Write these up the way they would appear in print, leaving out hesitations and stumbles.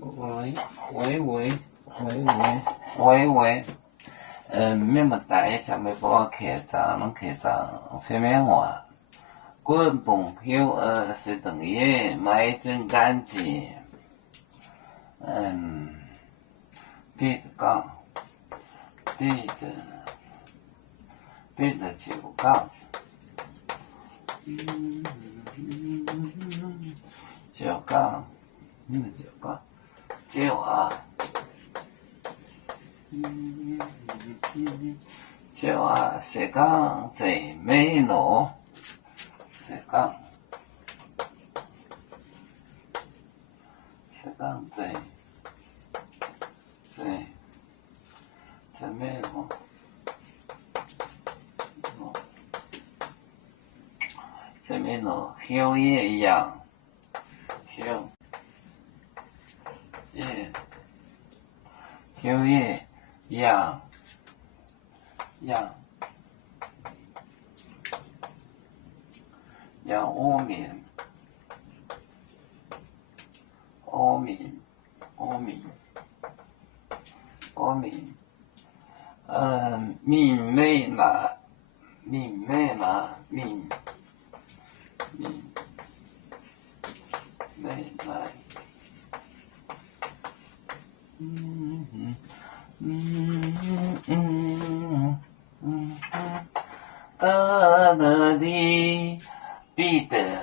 喂喂喂喂喂喂喂，咩物代就咪幫我客栈，咱客栈phía面話，滾蹦飄是等於買真乾淨，別講，別的就講，就講，就啊。就啊，是講最美咯，是講最美咯，最美咯，香葉一樣，香葉樣。阿明，明媚啦，得的必得，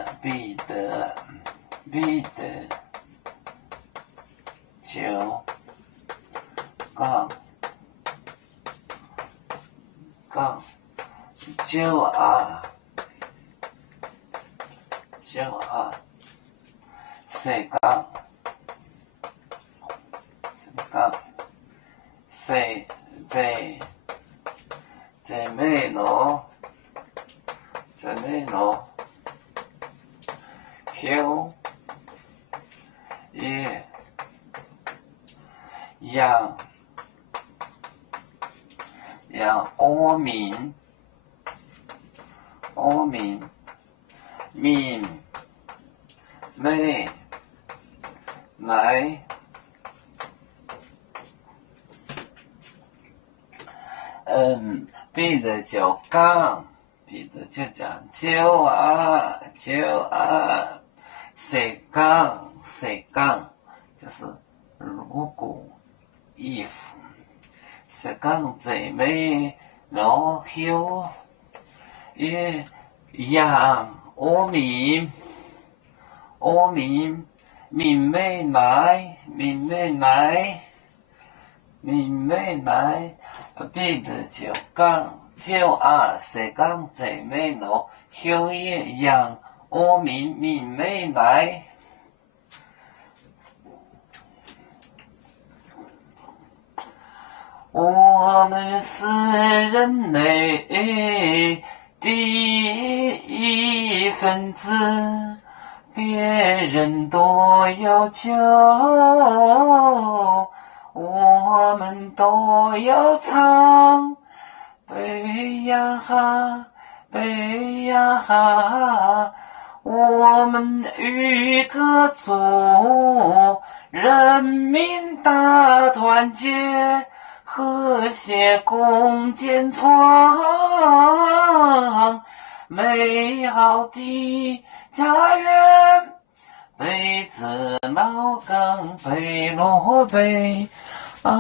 就講就啊，是講最美咯，香葉樣阿明，明媚來，別的就講，就啊，誰講，就是如果衣服，誰講最美咯，香葉樣阿明，明媚來，別的就講，就啊，誰講最美咯，香葉樣阿明，明媚來。我們是人類的一份子，別人多要求，我們都要唱。北呀哈，我們與各族人民大團結，和諧共建創美好的家園。北至老崗，北落北啊。